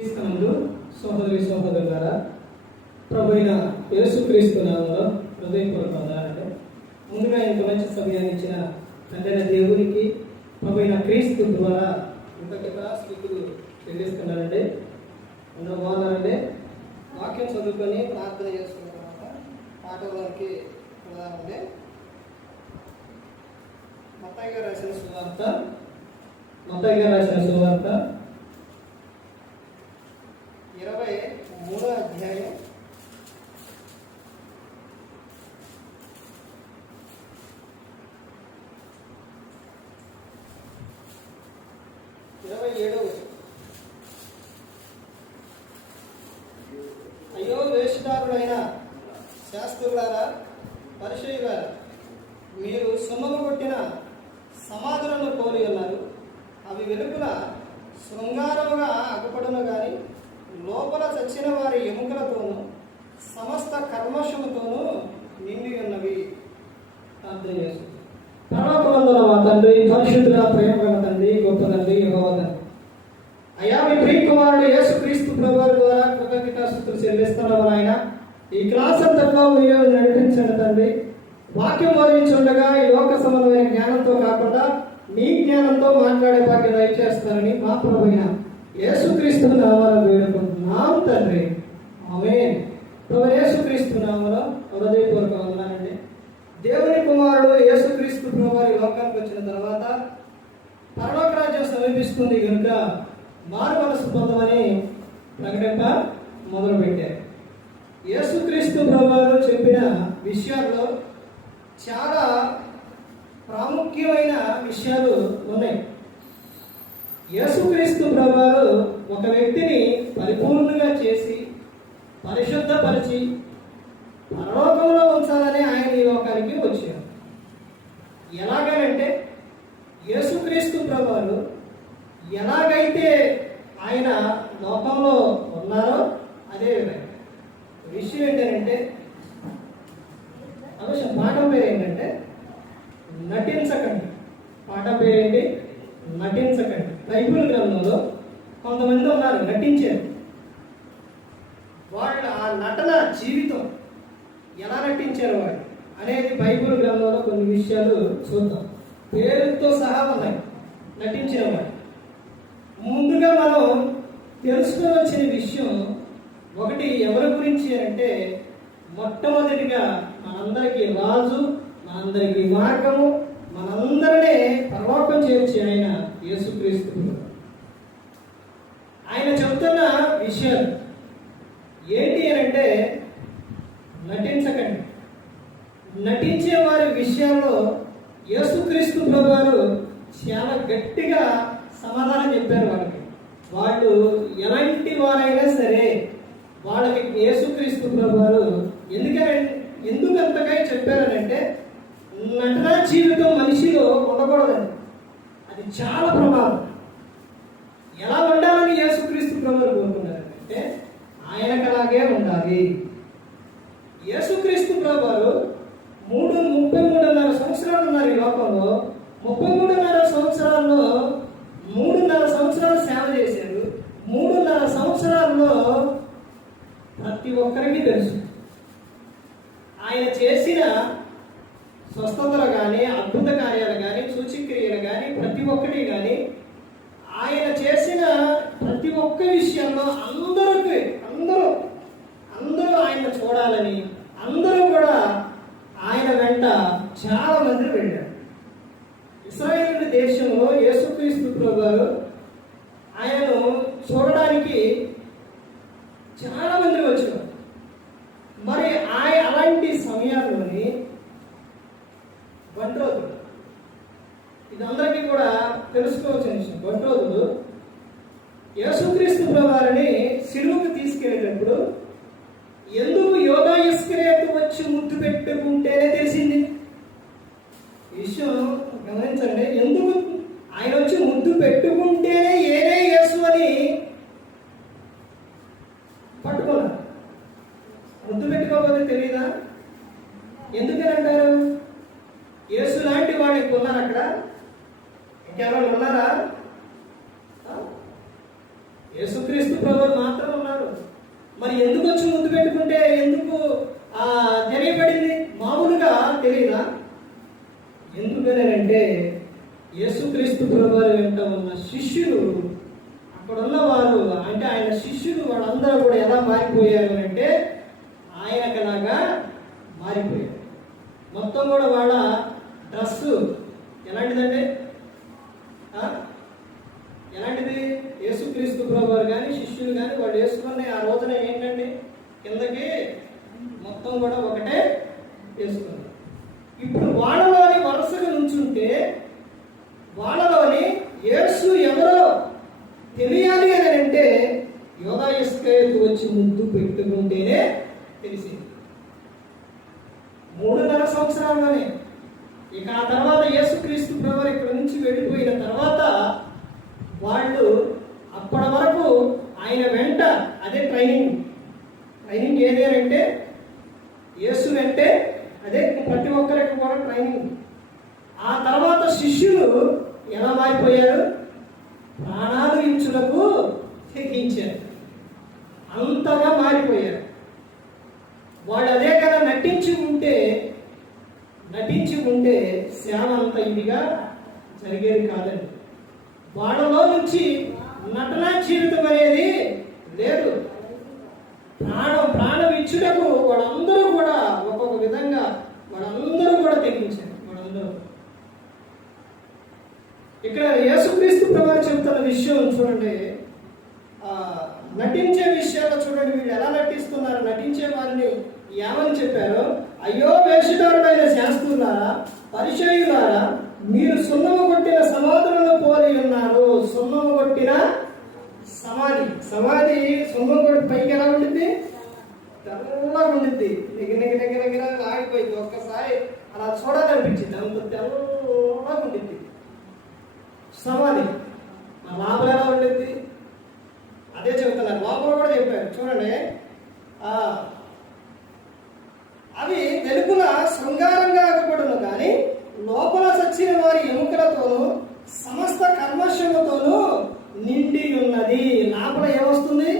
క్రీస్తునందు సహోదరి సహోదరులారా, ప్రభువైన యేసుక్రీస్తు నామములో హృదయపూర్వక వందనాలు. ముందుగా ఇంత మంచి సమయాన్ని ఇచ్చిన తండ్రైన దేవునికి ప్రభువైన క్రీస్తు ద్వారా స్థితులు చెల్లిస్తున్నానండి. అందరూ బాగున్నారండి. వాక్యం చదువుకొని ప్రార్థన చేసుకున్న తర్వాత పాఠంలోకి వెళ్దామండి. మత్తయి గారు రాసిన సువార్త 23వ అధ్యాయం 27వ వచనం. అయ్యో వేషధారులైన శాస్త్రులారా, పరిసయ్యులారా, మీరు సున్నము కొట్టిన సమాధులను పోలి ఉన్నారు. అవి వెలుపల శృంగారముగా అగుపడును గాని లోపల చచ్చిన వారి ఎముకలతోనూ సమస్త కర్మశముతోనూ నిండి ఉన్నవి. ప్రార్థన చేస్తుంది. పరలోకమందున్న మా తండ్రి, పరిశుద్ధుల ప్రేమ గల తండ్రి, గొప్ప తండ్రి, యెహోవా తండ్రి, అయ్యా మీ ప్రియకుమారుడు యేసుక్రీస్తు ప్రభువు ద్వారా కృతజ్ఞతాస్తుతులు చెల్లిస్తున్నాము నాయన. ఈ క్లాస్ అంతట్లో మీరు నడిపించండి తండ్రి. వాక్యం బోధించుండగా ఈ లోక సంబంధమైన జ్ఞానంతో కాకుండా నీ జ్ఞానంతో మాట్లాడే భాగ్యం దయచేస్తారని మా ప్రభువైన యేసుక్రీస్తు నామములో వేడుకుంటున్నాం తండ్రి. ఆమేన్. ప్రభు యేసుక్రీస్తు నామములో హృదయపూర్వక వందనాలండి. దేవుని కుమారుడు యేసుక్రీస్తు ప్రభువు ఈ లోకానికి వచ్చిన తర్వాత పరలోక రాజ్యం సమీపిస్తుంది కనుక మారు మనసు పొందమని ప్రకటింప మొదలుపెట్టారు. యేసుక్రీస్తు ప్రభువు చెప్పిన విషయాల్లో చాలా ప్రాముఖ్యమైన విషయాలు ఉన్నాయి. యేసుక్రీస్తు ప్రభువు ఒక వ్యక్తిని పరిపూర్ణంగా చేసి పరిశుద్ధపరిచి పరలోకంలో ఉంచాలని ఆయన ఈ లోకానికి వచ్చారు. ఎలాగనంటే యేసుక్రీస్తు ప్రభువు ఎలాగైతే ఆయన లోకంలో ఉన్నారో అదే విధంగా విషయం ఏంటంటే, అవశ్యం పాఠం పేరు ఏంటంటే నటించకండి. పాఠం పేరేంటి? నటించకండి. బైబిల్ గ్రంథంలో కొంతమంది ఉన్నారు నటించారు. వాళ్ళ ఆ నటన జీవితం ఎలా నటించారు వాళ్ళు అనేది బైబిల్ గ్రంథంలో కొన్ని విషయాలు చూద్దాం. పేరుతో సహా ఉన్నాయి నటించిన వాళ్ళు. ముందుగా మనం తెలుసుకోవాల్సిన విషయం ఒకటి ఎవరి గురించి అంటే, మొట్టమొదటిగా మనందరికీ రాజు, మనందరికీ మార్గము, మనందరినీ పరలోకం చేర్చి ఆయన యేసుక్రీస్తు. ఆయన చెబుతున్న విషయాలు ఏంటి అని అంటే, నటించకండి. నటించే వారి విషయాల్లో యేసుక్రీస్తు ప్రభువారు చాలా గట్టిగా సమాధానం చెప్పారు. వాళ్ళు ఎలాంటి వారైనా సరే వాళ్ళకి యేసుక్రీస్తు ప్రభువారు ఎందుకు అంతగా చెప్పారనంటే, నటనా జీవితం మనిషిలో ఉండకూడదండి. అది చాలా ప్రమాదం. ఎలా ఉండాలని యేసుక్రీస్తు ప్రభువారు కోరుకున్నారంటే ఆయనకు అలాగే ఉండాలి. యేసుక్రీస్తు ప్రభువారు 33.5 సంవత్సరాలు ఉన్నారు ఈ లోకంలో. 33.5 సంవత్సరాల్లో 3.5 సంవత్సరాలు సేవ చేశారు. 3.5 సంవత్సరాల్లో ప్రతి ఒక్కరికి తెలుసు ఆయన చేసిన స్వస్థతలు కానీ, అద్భుత కార్యాలు కానీ, సూచక్రియలు కానీ, ప్రతి ఒక్కటి కానీ, ఆయన చేసిన ప్రతి ఒక్క విషయంలో అందరూ ఆయన చూడాలని అందరూ కూడా ఆయన వెంట చాలా మంది వెళ్ళారు. ఇశ్రాయేలు దేశంలో యేసుక్రీస్తు ప్రభువు ఆయనను చూడడానికి చాలా మంది వచ్చారు. మరి అలాంటి సమయాల్లోని బంట్రోతులు, ఇది అందరికీ కూడా తెలుసుకోవాల్సిన విషయం. బంట్రోతులు యేసుక్రీస్తు ప్రభువుని సిలువకు తీసుకెళ్ళేటప్పుడు ఎందుకు యోధా ఇస్కరియోతు వచ్చి ముద్దు పెట్టుకుంటేనే తెలిసింది. విషయం గమనించండి. ఎందుకు ఆయన వచ్చి ముద్దు పెట్టుకుంటేనే ఏనే యేసు అని పట్టుకున్నారు. ముద్దు పెట్టుకోకపోతే తెలియదా? ఎందుకని అంటారు? యేసు లాంటి వాడికి ఉన్నారు అక్కడ. ఇంకెవరైనా ఉన్నారా? యేసుక్రీస్తు ప్రభువు మాత్రం ఉన్నారు. మరి ఎందుకు వచ్చి ముద్దు పెట్టుకుంటే ఎందుకు తెలియబడింది? మామూలుగా తెలియదా? ఎందుకనంటే యేసుక్రీస్తు ప్రభువు వెంట ఉన్న శిష్యులు, అక్కడ ఉన్న వారు, అంటే ఆయన శిష్యులు వాళ్ళందరూ కూడా ఎలా మారిపోయారు అంటే ఆయనకలాగా మారిపోయారు. మొత్తం కూడా వాళ్ళ డ్రెస్సు ఎలాంటిదంటే ఎలాంటిది? యేసుక్రీస్తు ప్రభువు కానీ శిష్యులు కానీ వాళ్ళు వేసుకున్న ఆ రోజున ఏంటండి, కిందకి మొత్తం కూడా ఒకటే వేసుకున్నారు. ఇప్పుడు వాళ్ళలోని వరుసగా నుంచుంటే వాళ్ళలోని యేసు ఎవరో తెలియాలి అని అంటే యోధా ఇస్కరియోతు వచ్చి ముద్దు పెట్టుకుంటేనే తెలిసింది. 3.5 సంవత్సరాల్లోనే. ఇక ఆ తర్వాత యేసుక్రీస్తు ప్రభువు ఇక్కడ నుంచి వెళ్ళిపోయిన తర్వాత వాళ్ళు అప్పటి వరకు ఆయన వెంట అదే ట్రైనింగ్ ఏది అంటే యేసు వెంటే అదే ప్రతి ఒక్కరికి కూడా ట్రైనింగ్. ఆ తర్వాత శిష్యులు ఎలా మారిపోయారు? ప్రాణాలు ఇచ్చులకు తెగించారు, అంతగా మారిపోయారు. వాళ్ళు అదే కదా నటించి ఉంటే సేవ అంత ఇదిగా జరిగేది కాదండి. వాళ్ళలో నుంచి నటనా జీవితం అనేది లేదు. ప్రాణం ఇచ్చుటకు వాళ్ళందరూ కూడా ఒక్కొక్క విధంగా వాళ్ళందరూ కూడా తెగించారు. వాళ్ళందరూ ఇక్కడ యేసుక్రీస్తు ప్రభువు చెబుతున్న విషయం చూడండి. నటించే విషయాల్లో చూడండి, వీళ్ళు ఎలా నటిస్తున్నారు. నటించే వారిని ఏమని చెప్పారు? అయ్యో వేషధారుడైన శాస్త్రులారా, పరిచయులారా, మీరు సున్నము కొట్టిన సమాధులను పోలి ఉన్నారు. సున్నము కొట్టిన సమాధి సున్నం కొట్టి పైకి ఎలా ఉండిద్ది? తెల్లగా ఉండిద్ది. దగ్గర ఆగిపోయింది. ఒక్కసారి అలా చూడాలనిపించింది, అంత తెల్లగా ఉండిద్ది సమాధి. లోపల ఎలా ఉండిద్ది? అదే చెబుతున్నారు, లోపల కూడా చెప్పారు చూడండి. అవి వెలుగుల శృంగారంగా ఆగబడును కానీ లోపల సచ్చిన వారి ఎముకలతోనూ సమస్త కర్మశముతోనూ నిండి ఉన్నది. లోపల ఏమొస్తుంది?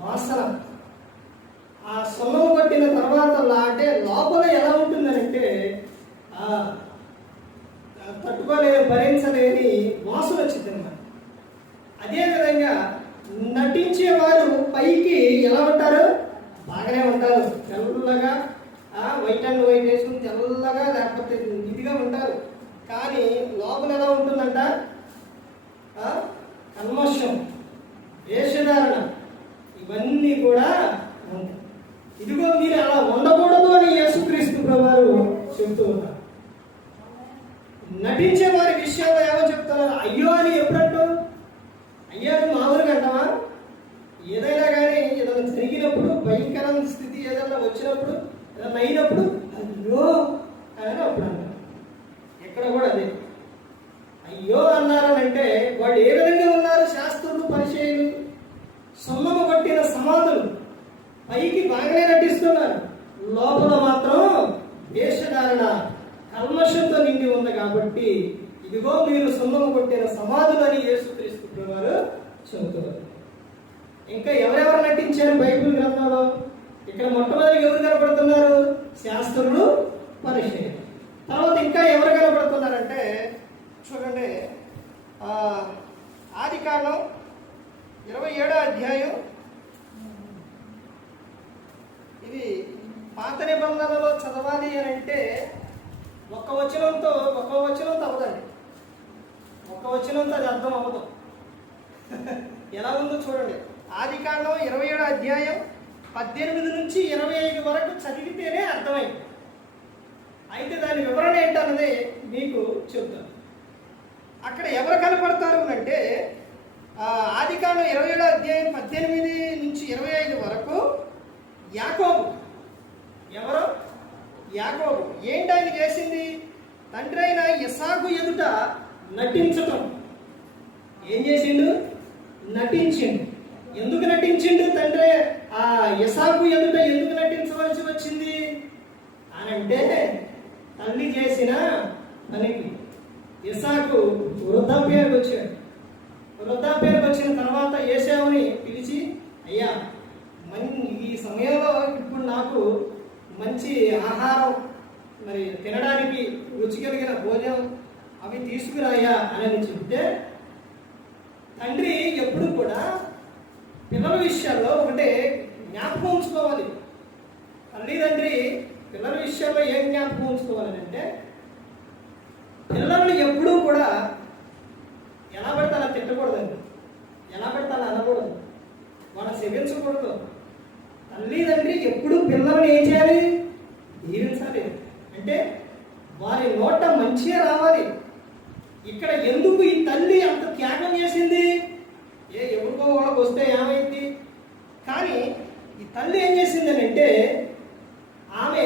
వాసన. ఆ సొమ్మము కొట్టిన తర్వాత అంటే లోపల ఎలా ఉంటుందంటే తట్టుకోలేని, భరించలేని వాసన వచ్చింది అన్నమాట. అదేవిధంగా నటించేవారు పైకి ఎలా ఉంటారు? బాగానే ఉంటారు, తెల్లగా వైట్ అండ్ వైట్ వేసుకుని తెల్లగా, లేకపోతే ఇదిగా ఉంటారు. కానీ లోపల ఎలా ఉంటుందంట? కల్మషం, వేషధారణ, ఇవన్నీ కూడా ఉంటాయి. ఇదిగో మీరు అలా ఉండకూడదు అని యేసుక్రీస్తు ప్రభువు చెబుతూ ఉన్నారు. నటించే వారి విషయాల్లో ఏమో చెప్తున్నారు? అయ్యో అని ఎప్పుడంటూ? అయ్యో అని మామూలుగా అంటావా? ఏదైనా కానీ ఏదైనా జరిగినప్పుడు, భయంకరమైన స్థితి ఏదైనా వచ్చినప్పుడు, ఏదైనా అయినప్పుడు అయ్యో అని అప్పుడు అంటారు. ఎక్కడ కూడా అదే అయ్యో అన్నారనంటే వాళ్ళు ఏ విధంగా ఉన్నారు? శాస్త్రులు, పరిచయులు, సొమ్మము కొట్టిన సమాధులు. పైకి బాగానే నటిస్తున్నారు, లోపల మాత్రం వేషధారణ, కల్మషంతో నిండి ఉంది. కాబట్టి ఇదిగో మీరు సొమ్మము కొట్టిన సమాధులు అని యేసుక్రీస్తు ప్రభువు చెబుతున్నారు. ఇంకా ఎవరెవరు నటించారు బైబిల్ గ్రంథంలో? ఇక్కడ మొట్టమొదటి ఎవరు కనపడుతున్నారు? శాస్త్రులు, పరిచయులు. తర్వాత ఇంకా ఎవరు కనపడుతున్నారంటే చూడండి, ఆదికాండం 27వ అధ్యాయం. ఇది పాత నిబంధనలో చదవాలి అని అంటే ఒక్క వచనంతో అవ్వదండి. ఒక్క వచనంతో అది అర్థం అవ్వదు. ఎలా ఉందో చూడండి. ఆదికాండం 27వ అధ్యాయం 18 నుంచి 25 వరకు చదివితేనే అర్థమైంది. అయితే దాని వివరణ ఏంటన్నది మీకు చెబుతాను. అక్కడ ఎవరు కనపడతారు అంటే ఆదికాండం 27వ అధ్యాయం 18 నుంచి 25 వరకు యాకోబు. ఎవరు? యాకోబు. ఏంటి ఆయన చేసింది? తండ్రి అయిన ఇస్సాకు ఎదుట నటించటం. ఏం చేసిండు? నటించిండు. ఎందుకు నటించిండు? తండ్రి ఇస్సాకు ఎదుట ఎందుకు నటించవలసి వచ్చింది అని అంటే తల్లి చేసిన పనికి. ఇస్సాకు వృద్ధాప్యానికి వచ్చాడు. వృద్ధాప్యానికి వచ్చిన తర్వాత ఏశావుని పిలిచి మంచి ఆహారం, మరి తినడానికి రుచి కలిగిన భోజనం అవి తీసుకురాయా అని చెప్తే తండ్రి ఎప్పుడు కూడా పిల్లల విషయాల్లో ఒకటే జ్ఞాపకం ఉంచుకోవాలి. తల్లిదండ్రి పిల్లల విషయాల్లో ఏం జ్ఞాపకం ఉంచుకోవాలి అంటే, పిల్లల్ని ఎప్పుడూ కూడా ఎలా పడితే అలా తిట్టకూడదండి, ఎలా పడితే అలా అనకూడదు, వాళ్ళని శపించకూడదు. తల్లిదండ్రి ఎప్పుడు పిల్లల్ని ఏం చేయాలి? దీవించాలి. అంటే వారి నోట మంచిగా రావాలి. ఇక్కడ ఎందుకు ఈ తల్లి అంత త్యాగం చేసింది? ఎవరికో వాళ్ళకి వస్తే ఏమైంది? కానీ ఈ తల్లి ఏం చేసిందని అంటే, ఆమె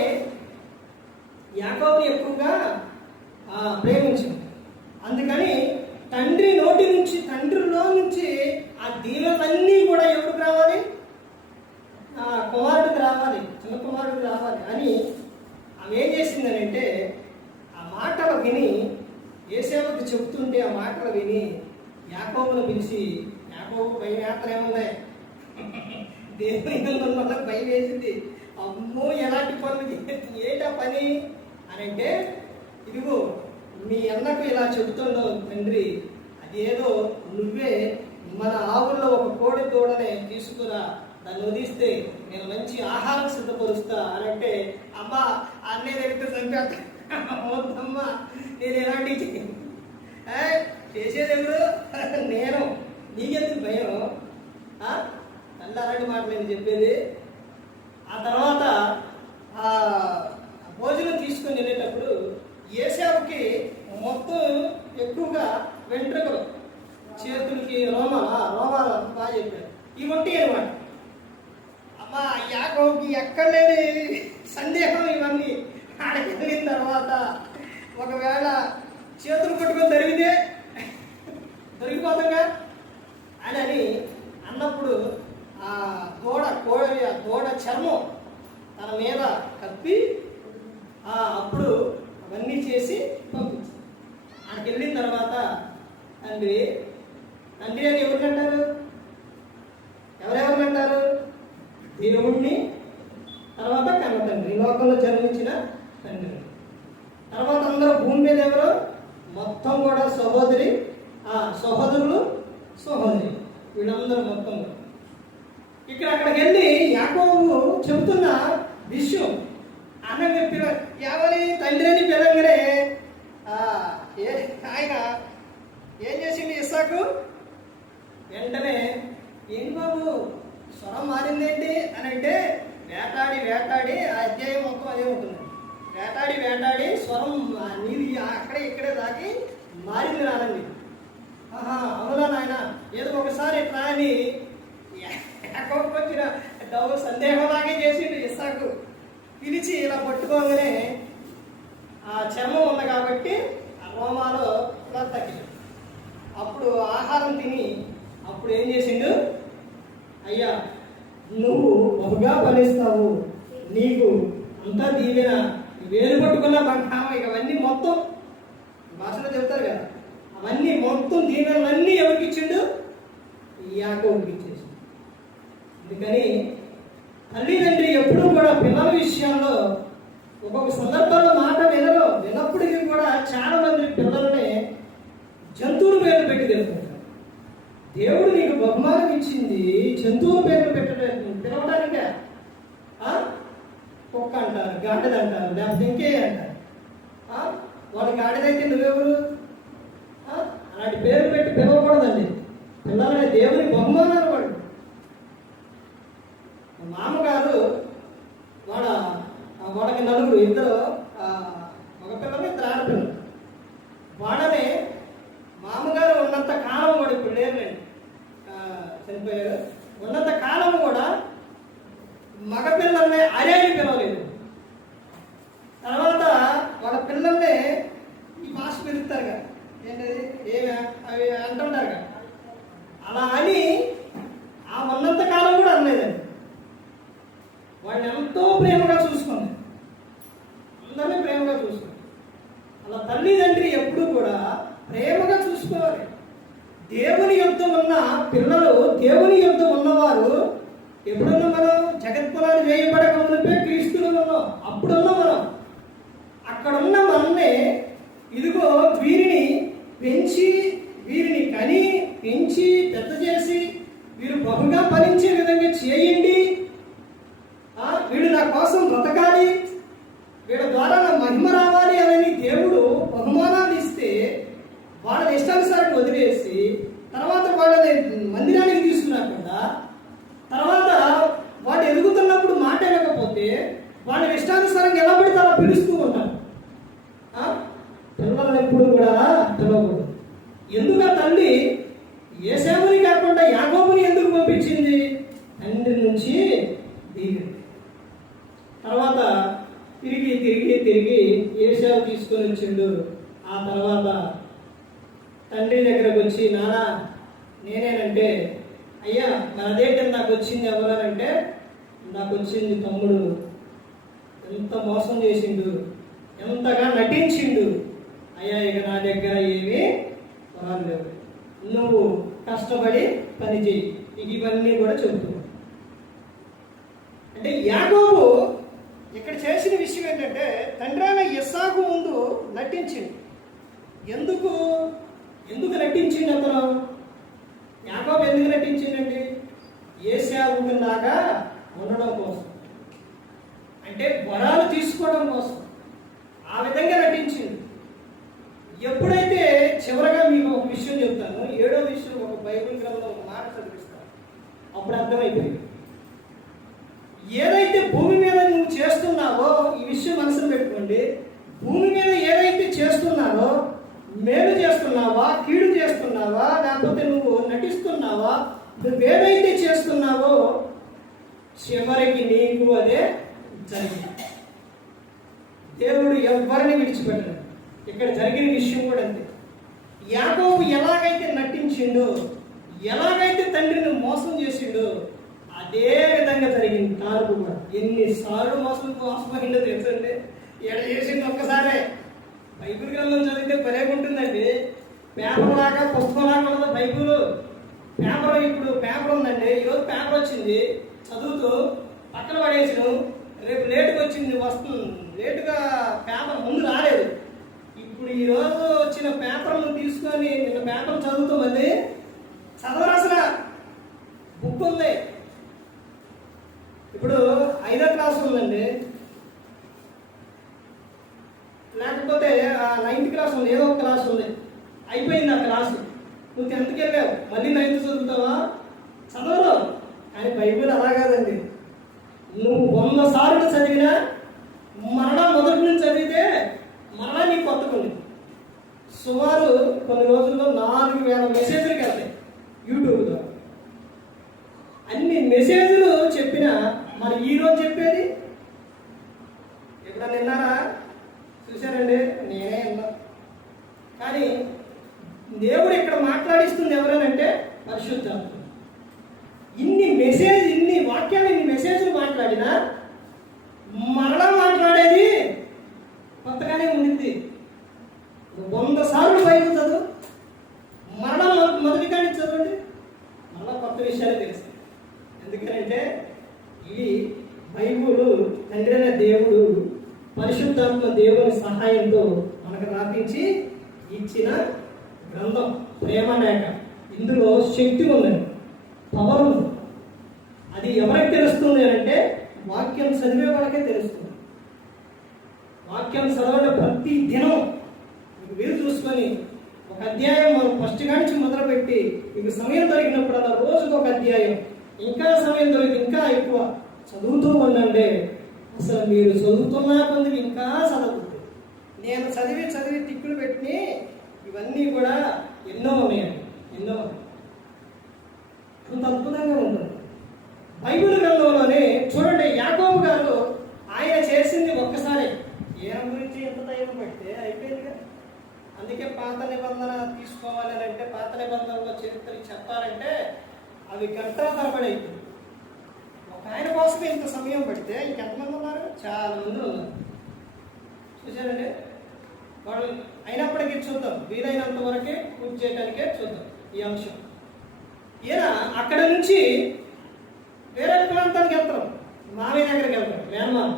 యాకోబుని ఎక్కువగా ప్రేమించింది. అందుకని తండ్రి నోటి నుంచి, తండ్రిలో నుంచి ఆ దీవెనలన్నీ కూడా ఎవరికి రావాలి? కుమారుడికి రావాలి, చిన్న కుమారుడికి రావాలి అని ఆమె ఏం చేసిందని అంటే, ఆ మాటలు విని, యేసేపుకి చెప్తుంటే ఆ మాటలు విని యాకోబును పిలిచి, యాకోబు భయం యాత్ర ఏమున్నాయి, దేవుని వల్ల భయం వేసింది. అమ్మో ఎలాంటి పనులు ఏంటా పని అని అంటే, ఇదిగో మీ అన్నకు ఇలా చెబుతుండో తండ్రి, అదేదో నువ్వే మన ఆవుల్లో ఒక కోడి దూడనే తీసుకురా, దాన్ని వదిస్తే నేను మంచి ఆహారం సిద్ధపరుస్తా అని అంటే, అమ్మా అన్నే దగ్గర చంపేమ్మా, నేను ఎలాంటి చేసేది ఎవరు? నేను. నీకెందుకు భయం? తల్లి అలాంటి మాటలు నేను చెప్పేది. ఆ తర్వాత ఆ భోజనం తీసుకొని వెళ్ళేటప్పుడు యేసేపుకి మొత్తం ఎక్కువగా వెంట్రుకలు, చేతులకి రోమాలు బాగా చెప్పారు. ఇవి ఉంటాయి అనమాట. అమ్మా యాకోబుకి ఎక్కడ లేని సందేహం ఇవన్నీ. ఆడికి వెళ్ళిన తర్వాత ఒకవేళ చేతులు పట్టుకొని దొరికితే దొరికిపోతాగా అని అన్నప్పుడు ఆ దూడ చర్మం తన మీద కప్పి అప్పుడు అవన్నీ చేసి పంపించి ఆడికి వెళ్ళిన తర్వాత తండ్రి అని ఎవరికంటారు? ఎవరెవరికంటారు? దేవుణ్ణి, తర్వాత కన్న తండ్రి, లోకంలో జన్మించిన తండ్రి. తర్వాత అందరూ భూమి మీద ఎవరు? మొత్తం కూడా సహోదరులు, సహోదరి, వీళ్ళందరూ మొత్తం. ఇక్కడ అక్కడికి వెళ్ళి యాకోబు చెబుతున్న విషయం అన్నగా ఎవరి తండ్రి అని పిలవగానే ఆయన ఏం చేసింది? ఇస్సాకు వెంటనే, ఏంటి బాబు స్వరం మారిందేంటి అని అంటే, వేటాడి ఆ అధ్యాయం మొత్తం అదే ఉంటుంది. వేటాడి స్వరం నీది అక్కడే ఇక్కడే దాకి మారింది రానండి. అవునా నాయన, ఏదో ఒకసారి ఎట్లా అని వచ్చిన సందేహంలాగే చేసిండు ఇస్సాకు. పిలిచి ఇలా పట్టుకోగానే ఆ చర్మం ఉంది కాబట్టి ఆ రోమాలో ఇలా తగ్గింది. అప్పుడు ఆహారం తిని అప్పుడు ఏం చేసిండు? అయ్యా నువ్వు బహుగా ఫలిస్తావు, నీకు అంతా దీవెన, వేలు పట్టుకున్న బంగారం, ఇవన్నీ మొత్తం భాషలో చెప్తారు కదా, అవన్నీ మొత్తం దీవెనలన్నీ ఎవరికి ఇచ్చిండు? యాకోబుకి ఇచ్చేసి. అందుకని తల్లిదండ్రి ఎప్పుడూ కూడా పిల్లల విషయంలో ఒక్కొక్క సందర్భంలో మాట వినప్పటికీ కూడా చాలా మంది పిల్లల్ని జంతువుల పేర్లు పెట్టి తెలుపుతారు. దేవుడు నీకు బహుమానం ఇచ్చింది జంతువుల పేర్లు పిలవడానికే. కుక్క అంటారు, గాడిద అంటారు, లేకపోతే ఇంకే అంటారు. వాడు గాడిదైతే నువ్వెవరు? అలాంటి పేర్లు పెట్టి పిలవకూడదండి. పిల్లలని దేవుని బహుమానాలు వాడు. మామగారు వాడికి నలుగురు, ఇద్దరు ఒక పిల్లలు, ఇద్దరు ఆడపిల్లలు. వాడనే మామగారు ఉన్నంత కాలం వాడు ఇప్పుడు లేదండి, చనిపోయారు. ఉన్నంత కాలం కూడా మగపిల్లల్ని అరే అని పిలవలేదు. తర్వాత వాళ్ళ పిల్లల్ని ఈ భాష పిలుస్తారు కదా, ఏంటది ఏమి అవి అంటుంటారు కదా, అలా అని ఆ ఉన్నంత కాలం కూడా అనలేదండి. వాడిని ఎంతో ప్రేమగా చూసుకుంది, అందరినీ ప్రేమగా చూసుకుంది. అలా తల్లిదండ్రి ఎప్పుడు కూడా ప్రేమగా చూసుకోవాలి. దేవుని యొద్ద ఉన్న పిల్లలు, దేవుని యొద్ద ఉన్నవారు ఎప్పుడున్నా మనం జగత్పురాన్ని వేయబడక మునిపే క్రీస్తులో ఉన్నాం. అప్పుడున్న మనం, అక్కడున్న మనల్ని ఇదిగో వీరిని పెంచి, వీరిని కని పెంచి పెద్ద చేసి వీరు బహుగా ఫలించే విధంగా చేయండి, వీడు నా కోసం బ్రతకాలి, వీళ్ళ ద్వారా నా మహిమ రావాలి అని దేవుడు బహుమానాలు ఇస్తే వాళ్ళని ఇష్టానుసారం వదిలేసి తర్వాత వాళ్ళని మందిరానికి తీసుకురాకుండా, తర్వాత వాడు ఎదుగుతున్నప్పుడు మాట వినకపోతే వాళ్ళని ఇష్టానుసారంగా ఎలా పడితే అలా పిలుస్తూ ఉంటారు. పిల్లలను ఎప్పుడు కూడా పిలవకూడదు. ఎందుకు ఆ తల్లి ఏశావుని కాకుండా యాకోబుని ఎందుకు పంపించింది? తండ్రి నుంచి దిగింది. తర్వాత తిరిగి తిరిగి తిరిగి ఏశావు తీసుకొని వచ్చిండు. ఆ తర్వాత తండ్రి దగ్గరకు వచ్చి, నానా నేనేనంటే, అయ్యా మరి అదేంటని నాకు వచ్చింది ఎవరనంటే, నాకు వచ్చింది తమ్ముడు ఎంత మోసం చేసిండు, ఎంతగా నటించిండు, అయ్యా ఇక నా దగ్గర ఏమీ రాలేదు, నువ్వు కష్టపడి పని చేయి, ఇవన్నీ కూడా చెబుతున్నావు. అంటే యాకోబు ఇక్కడ చేసిన విషయం ఏంటంటే తండ్రి అయిన ఇస్సాకు ముందు నటించిండు. ఎందుకు నటించిండు అతను? యాకోబు ఎందుకు నటించిండండి? ఏశావు లాగా ఉండడం కోసం, అంటే వరాలు తీసుకోవడం కోసం ఆ విధంగా నటించింది. ఎప్పుడైతే చివరగా మీకు ఒక విషయం చెప్తాను, 7వ విషయం, ఒక బైబిల్ గ్రంథంలో ఒక మాట చదివిస్తాను, అప్పుడు అర్థమైపోయింది. ఏదైతే భూమి మీద నువ్వు చేస్తున్నావో, ఈ విషయం మనసులో పెట్టుకోండి, భూమి మీద ఏదైతే చేస్తున్నావో, మేలు చేస్తున్నావా, కీడు చేస్తున్నావా, లేకపోతే నువ్వు నటిస్తున్నావా, నువ్వేదైతే చేస్తున్నావో చివరికి నీకు అదే జరిగింది. దేవుడు ఎవరిని విడిచిపెట్టడు. ఇక్కడ జరిగిన విషయం కూడా అంతే. యాకోబు ఎలాగైతే నటించిండో, ఎలాగైతే తండ్రిని మోసం చేసిండో, అదే విధంగా జరిగింది తాను కూడా. ఎన్నిసార్లు మోసపోయిందో తెలుసండి. ఎడ చేసింది ఒక్కసారే. బైబిల్ గ్రంథం చదివితే భలేగుంటుందండి. పేపర్ లాగా, పుస్తకం లాగా ఉండదు బైబిల్. పేపర్, ఇప్పుడు పేపర్ ఉందండి, ఈరోజు పేపర్ వచ్చింది, చదువుతూ పక్కన పడేసిన, రేపు లేటుగా వచ్చింది, వస్తుంది లేటుగా పేపర్ ముందు రాలేదు. ఇప్పుడు ఈరోజు వచ్చిన పేపర్ను తీసుకొని నిన్న పేపర్ చదువుతూ మళ్ళీ చదవరాసిన బుక్ ఉంది. ఇప్పుడు 5వ క్లాస్ ఉందండి, లేకపోతే 9th క్లాస్ ఉంది, ఏదో ఒక క్లాస్ ఉంది, అయిపోయింది ఆ క్లాసు. నువ్వు 10th వెళ్ళావు, మళ్ళీ 9th చదువుతావా? చదవరు. కానీ బైబిల్ అలా కాదండి. నువ్వు 100 సార్లు చదివినా, మరలా మొదటి నుంచి చదివితే మరలా నీకు కొత్తకుంది. సుమారు కొన్ని రోజుల్లో 4000 మెసేజ్లకి వెళ్తాయి యూట్యూబ్లో. అన్ని మెసేజ్లు చెప్పినా మరి ఈరోజు చెప్పేది ఎప్పుడన్నా విన్నారా? చూశారండి, నేనే విన్నా. కానీ దేవుడు ఇక్కడ మాట్లాడిస్తుంది ఎవరనంటే పరిశుద్ధాత్మ. ఇన్ని వాక్యాలు, ఇన్ని మెసేజ్లు మాట్లాడినా మరలా మాట్లాడేది కొత్తగానే ఉండింది. 100 సార్లు బైబిల్ చదువు, మరలా మొదటి కానీ చదవండి, మళ్ళా కొత్త విషయాలు తెలుస్తాయి. ఎందుకంటే ఇది బైబిల్ తండ్రి అయిన దేవుడు పరిశుద్ధాత్మ దేవుని సహాయంతో మనకు రాపించి ఇచ్చిన గ్రంథం, ప్రేమ లేఖ. ఇందులో శక్తి ఉందండి, పవర్ ఉంది. అది ఎవరికి తెలుస్తుంది అంటే వాక్యం చదివే వాళ్ళకే తెలుస్తుంది. వాక్యం చదవడం ప్రతి దినం మీకు వీలు చూసుకొని ఒక అధ్యాయం మనం ఫస్ట్ నుంచి మొదలుపెట్టి మీకు సమయం దొరికినప్పుడు అలా రోజుకు ఒక అధ్యాయం, ఇంకా సమయం దొరికి ఇంకా ఎక్కువ చదువుతూ ఉండండి. అసలు మీరు చదువుతున్నా కొందుకు ఇంకా చదువుతుంది. నేను చదివి టిక్కులు పెట్టి ఇవన్నీ కూడా ఎన్నో ఉన్నాయండి, ఎన్నో. అంత అద్భుతంగా ఉంటుంది బైబిల్ గ్రంథంలోనే. చూడండి, యాకోబు గారు ఆయన చేసింది ఒక్కసారి. ఈయన గురించి ఎంత దైవం పెడితే అయిపోయిందిగా. అందుకే పాత నిబంధన తీసుకోవాలి అంటే, పాత నిబంధనలో చరిత్రలు చెప్పాలంటే అవి గంటల తరబడి అవుతుంది. ఒక ఆయన కోసం ఇంత సమయం పడితే ఇంకెంతమంది ఉన్నారు? చాలా మంది ఉన్నారు. చూసారండి, వాళ్ళు అయినప్పటికీ చూద్దాం, వీలైనంత వరకే పూర్తి చేయడానికే చూద్దాం ఈ అంశం. ఈయన అక్కడ నుంచి వేరే ప్రాంతానికి వెళ్తాం, మామయ్య దగ్గరికి వెళ్తాం, మేనమామ.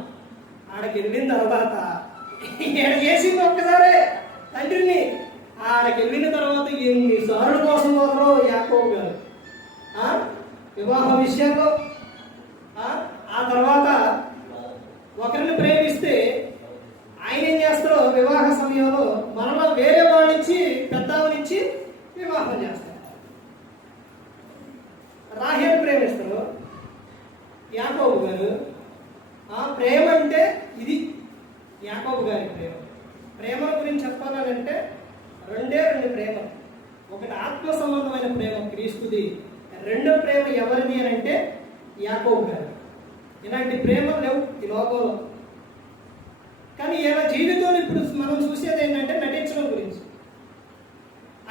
ఆ ఆడకి వెళ్ళిన తర్వాత ఈడ చేసింది ఒక్కసారే తండ్రిని. ఆడకి వెళ్ళిన తర్వాత ఎన్ని సార్లు కోసం వదలో యాకోబు గారు వివాహ విషయంలో. ఆ తర్వాత ఒకరిని ప్రేమిస్తే ఆయన ఏం చేస్తారో వివాహ సమయంలో మరలా వేరే వాళ్ళనిచ్చి పెద్దవనిచ్చి వివాహం చేస్తారు. రాహేలు ప్రేమిస్తారు యాకోబు గారు. ప్రేమ అంటే ఇది యాకోబు గారి ప్రేమ. ప్రేమ గురించి చెప్పాలంటే రెండు ప్రేమ. ఒకటి ఆత్మ సంబంధమైన ప్రేమ క్రీస్తుది, రెండో ప్రేమ ఎవరిది అని అంటే యాకోబు గారు. ఇలాంటి ప్రేమలు లేవు ఈ లోకంలో. కానీ ఇలా జీవితంలో ఇప్పుడు మనం చూసేది ఏంటంటే నటించడం గురించి.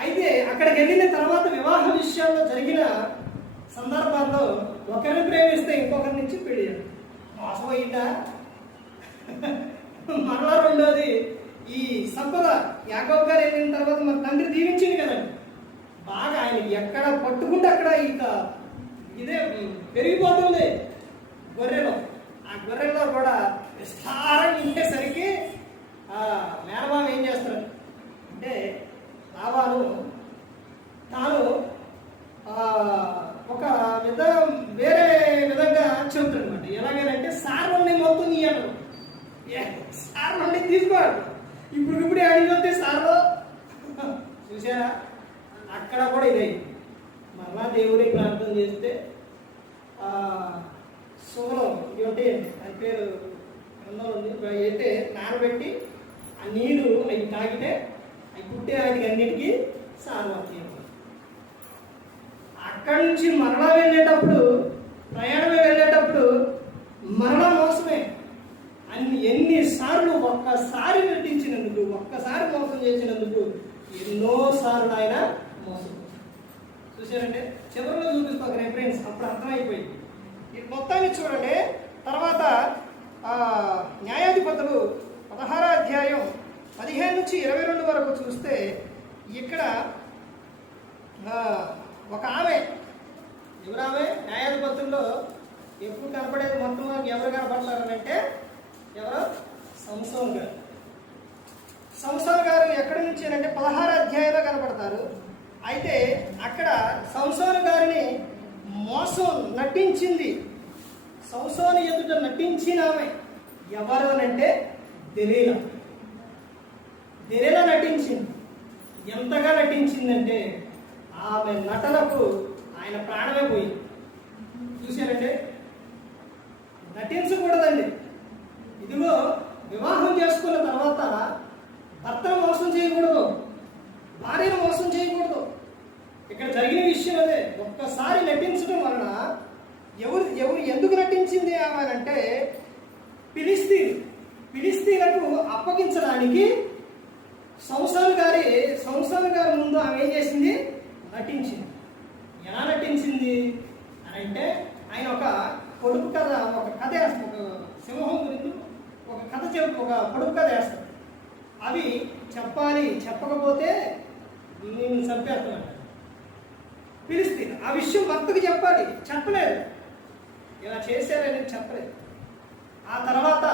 అయితే అక్కడికి వెళ్ళిన తర్వాత వివాహ విషయాల్లో జరిగిన సందర్భాల్లో ఒకరిని ప్రేమిస్తే ఇంకొకరి నుంచి పెళ్లి మోసపోయిందా. మరలా రెండోది ఈ సంపద యాకోబు గారు వెళ్ళిన తర్వాత మన తండ్రి దీవించింది కదండి బాగా. ఆయనకి ఎక్కడ పట్టుకుంటే అక్కడ ఇక ఇదే పెరిగిపోతుంది గొర్రెలో. ఆ గొర్రెల్లో కూడా విస్తారంగా ఉండేసరికి మేనమామ ఏం చేస్తారు అంటే లాబాను తాను ఒక వేరే విధంగా చెబుతాడు అనమాట. ఎలాగనంటే సార్ నుండి మొత్తం నీయడు, సార్ నుండి తీసుకోడు. ఇప్పుడే అడిగితే సార్లో చూసారా. అక్కడ కూడా ఇదే మరలా దేవుడి ప్రార్థన చేస్తే సోలం ఇవంటే దాని పేరు ఉంది అయితే నానబెట్టి ఆ నీరు అవి తాగితే అవి పుట్టే ఆయనకి అన్నిటికీ సామర్థ్యం. అక్కడి నుంచి మరలా వెళ్ళేటప్పుడు ప్రయాణమే వెళ్ళేటప్పుడు మరలా మోసమే. ఎన్నిసార్లు ఒక్కసారి నటించినందుకు, ఒక్కసారి మోసం చేసినందుకు ఎన్నోసార్లు ఆయన మోసం చూసారంటే. చివరిలో చూపిస్తాం రెఫరెన్స్, అప్పుడు అర్థమైపోయింది. ఇది మొత్తాన్ని చూడండి. తర్వాత న్యాయాధిపతులు 16వ అధ్యాయం 15 నుంచి 22 వరకు చూస్తే ఇక్కడ ఒక ఆమె, ఎవరామె న్యాయాధిపతుల్లో ఎప్పుడు కనపడేది మొత్తం ఎవరు కనపడతారనంటే ఎవరు సంసోన్ గారు. సంసోన్ గారు ఎక్కడి నుంచి అంటే 16వ అధ్యాయంలో కనపడతారు. అయితే అక్కడ సంసోన్ గారిని మోసం నటించింది, సంసోను ఎదుట నటించిన ఆమె ఎవరు అనంటే దెలీలా. దెలీలా నటించింది. ఎంతగా నటించిందంటే ఆమె నటనకు ఆయన ప్రాణమే పోయింది. చూశారంటే నటించకూడదండి. ఇదిగో వివాహం చేసుకున్న తర్వాత భర్తను మోసం చేయకూడదు, భార్యను మోసం చేయకూడదు. ఇక్కడ జరిగిన విషయం అదే. ఒక్కసారి నటించడం వలన ఎవరు ఎందుకు నటించింది ఆమె అంటే ఫిలిస్తీన్లకు అప్పగించడానికి సంసోను గారి ముందు ఆమె ఏం చేసింది? నటించింది. ఎలా నటించింది అని అంటే ఆయన ఒక పొడుపు కథ, ఒక కథ వేస్తాడు. ఒక సింహం గురించి ఒక కథ ఒక పొడుపు కథ వేస్తాడు. అవి చెప్పాలి, చెప్పకపోతే నేను చంపేస్తున్నాను. ఫిలిస్తీన్ ఆ విషయం భర్తకు చెప్పాలి, చెప్పలేదు. ఇలా చేశారని చెప్పలేదు. ఆ తర్వాత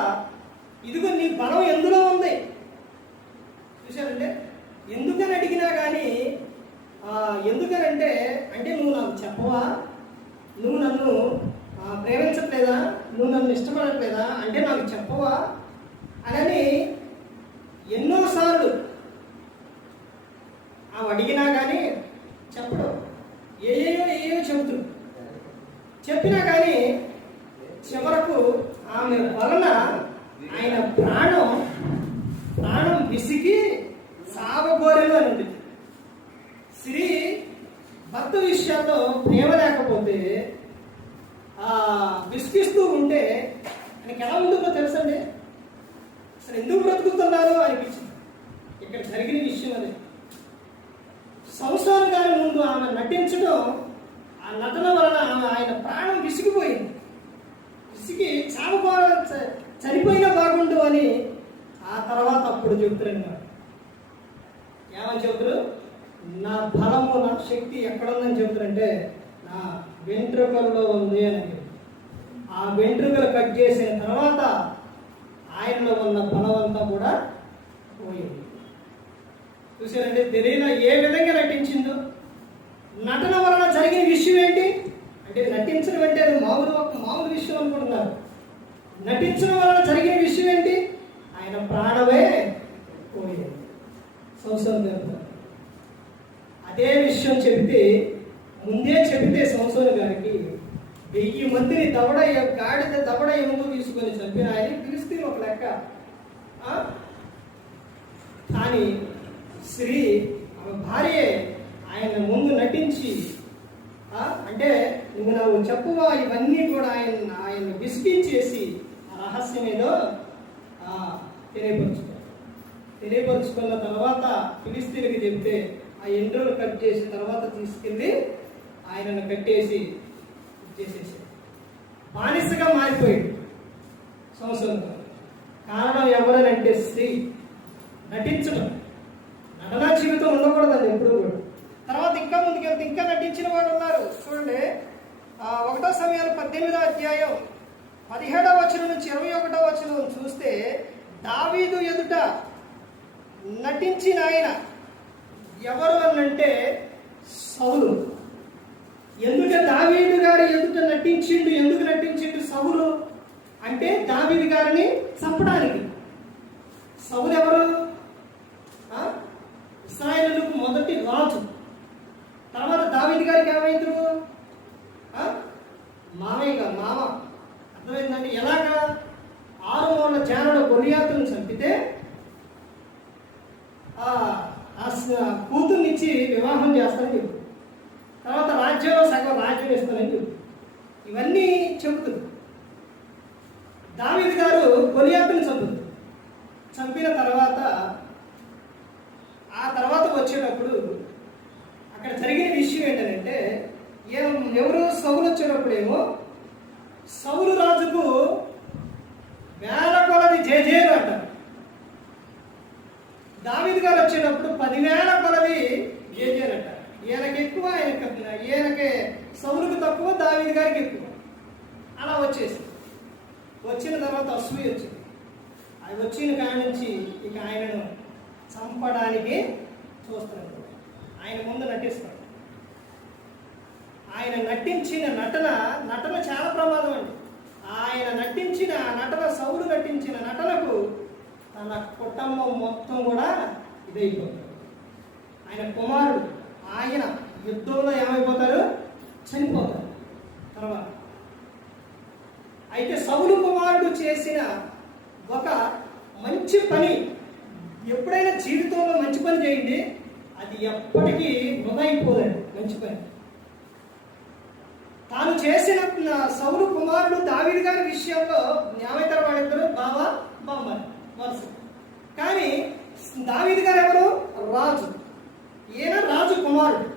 ఇదిగో నీ బలం ఎందులో ఉంది చూశారంటే. ఎందుకని అడిగినా కానీ ఎందుకనంటే అంటే నువ్వు నాకు చెప్పవా, నువ్వు నన్ను ప్రేమించట్లేదా, నువ్వు నన్ను ఇష్టపడట్లేదా అంటే నాకు చెప్పవా అని ఎన్నోసార్లు ఆమె అడిగినా కానీ చెప్పడం. ఏయో చెబుతుంది. చెప్పినా కానీ చివరకు ఆమె వలన ఆయన ప్రాణం విసిగి సాగబోరేను అని ఉంది. స్త్రీ భర్త విషయాల్లో ప్రేమ లేకపోతే విసిగిస్తూ ఉంటే ఆయనకి ఎలా ఉంటుందో తెలుసండి. అసలు ఎందుకు బ్రతుకుతున్నారు అనిపించింది. ఇక్కడ జరిగిన విషయం అది. సంసారం గారి ముందు ఆమె నటించడం, ఆ నటన వలన ఆయన ప్రాణం విసిగిపోయింది. విసిగి చనిపోయినా బాగుండు అని ఆ తర్వాత అప్పుడు చెబుతారు. ఏమని చెబుతారు? నా బలము, నా శక్తి ఎక్కడుందని చెబుతారంటే నా వెంట్రుకల్లో ఉంది అని. ఆ వెంట్రుకలు కట్ చేసిన తర్వాత ఆయనలో ఉన్న బలమంతా కూడా పోయింది. చూసారంటే తెలియలా ఏ విధంగా నటించిందో. నటన వలన జరిగిన విషయం ఏంటి అంటే, నటించడం అంటే అది మామూలు విషయం అనుకుంటున్నారు. నటించడం వలన జరిగిన విషయం ఏంటి? ఆయన ప్రాణమే పోయింది. సంవత్సరం గారు అదే విషయం ముందే చెబితే సంవత్సరం గారికి 1000 మందిని గాడిద దవడ ఎముక తీసుకొని చంపిన ఆయన పిలిస్తే ఒక లెక్క. కానీ స్త్రీ ఆమె భార్యే ఆయన ముందు నటించి అంటే నువ్వు చెప్పువా ఇవన్నీ కూడా ఆయన విసిగించేసి ఆ రహస్యం ఏదో తెలియపరుచుకున్న తర్వాత ఫిలిస్తీన్కి చెప్తే ఆ ఎండ్రోలు కట్ చేసి తర్వాత తీసుకెళ్ళి ఆయనను కట్టేసి ఇచ్చేసేసి బానిసగా మారిపోయాడు సంవత్సరం. కారణం ఎవరనంటే స్త్రీ నటించడం. నటనా జీవితం ఉండకూడదండి ఎప్పుడు కూడా. తర్వాత ఇంకా ముందుకెళ్తే ఇంకా నటించిన వాడు ఉన్నారు. చూడండి 1 సమయాలు 18వ అధ్యాయం 17వ వచనం నుంచి 21వ వచనం చూస్తే, దావీదు ఎదుట నటించిన ఆయన ఎవరు అనంటే సౌలు. ఎందుకు దావీదు గారి ఎదుట నటించిండు? ఎందుకు నటించిండు సౌలు అంటే దావీదు గారిని చంపడానికి. సౌలు ఎవరు? ఇశ్రాయేలుకు మొదటి రాజు. తర్వాత దావీదు గారికి ఏమైంది? మామ. అర్థమైందండి? ఎలాగా? 6 మూల జానుడు గొలియాతును చంపితే కూతుర్నిచ్చి వివాహం చేస్తానని చెప్పు, తర్వాత రాజ్యంలో సగం రాజ్యం ఇస్తానని చెప్పు, ఇవన్నీ చెబుతుంది. దావీదు గారు గొలియాతుని చంపిన తర్వాత ఆ తర్వాత వచ్చేటప్పుడు అక్కడ జరిగిన విషయం ఏంటంటే, ఎవరు సౌలు వచ్చేటప్పుడేమో సౌలు రాజుకు వేల కొలది జేజేలు అంటారు. దావీదు గారు వచ్చేటప్పుడు 10,000 కొలది జేజేలు అంటారు. ఈయనకి ఎక్కువ, ఈయనకి సౌలుకు తక్కువ, దావీదు గారికి ఎక్కువ. అలా వచ్చిన తర్వాత అసూయ వచ్చింది. అది వచ్చిన కాడి నుంచి ఇక ఆయనను చంపడానికి చూస్తున్నాడు. ఆయన ముందు నటిస్తాడు. ఆయన నటించిన నటన చాలా ప్రమాదం అండి. ఆయన నటించిన సౌలు నటించిన నటనకు తన కుటుంబం మొత్తం కూడా ఇదైపోతాడు. ఆయన కుమారుడు ఆయన యుద్ధంలో ఏమైపోతారు? చనిపోతారు. తర్వాత అయితే సౌలు కుమారుడు చేసిన ఒక మంచి పని, ఎప్పుడైనా జీవితంలో మంచి పని చేయండి, అది ఎప్పటికీ వృధా అయిపోదండి. మంచి పని తాను చేసిన సౌలు కుమారుడు దావీదు గారి విషయంలో ఏమైతారు? వాళ్ళిద్దరు బామ్మ వరుస. కానీ దావీదు గారు ఎవరు? రాజు. ఈయన రాజు కుమారుడు.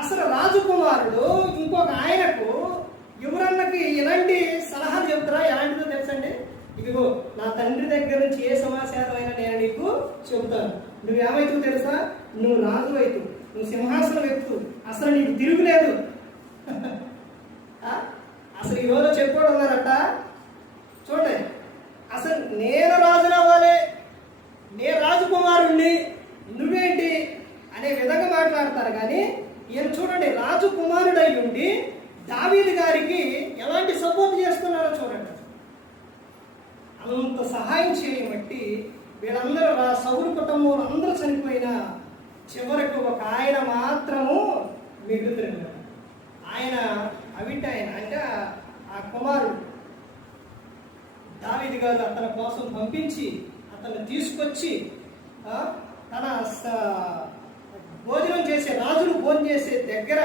అసలు రాజు కుమారుడు ఇంకొక ఆయనకు ఎవరన్నకి ఎలాంటి సలహాలు చెబుతారా? ఎలాంటిదో తెలుసండి? ఇదిగో నా తండ్రి దగ్గర నుంచి ఏ సమాచారం అయినా నేను నీకు చెబుతాను. నువ్వేమైతు తెలుసా? నువ్వు రాజు అవుతూ, నువ్వు సింహాసనం ఎక్కుతూ, అసలు నీకు తిరుగులేదు. అసలు ఈరోజు చెప్పాడు ఉన్నారట. చూడండి, అసలు నేను రాజుని అవ్వాలి, నేను రాజకుమారుణ్ణి, నువ్వేంటి అనే విధంగా మాట్లాడతారు. కానీ ఈయన చూడండి, రాజకుమారుడు అయి ఉండి దావీదు గారికి ఎలాంటి సపోర్ట్ చేస్తున్నారో చూడండి. అంత సహాయం చేయబట్టి వీళ్ళందరూ సౌలు కుటుంబంలో అందరూ చనిపోయినా చివరికి ఒక ఆయన మాత్రము మిగులుతున్నారు. ఆయన అవిటాయన అంటే ఆ కుమారుడు దావీదు గారు అతని కోసం పంపించి అతన్ని తీసుకొచ్చి తన భోజనం చేసే రాజును భోజనం చేసే దగ్గర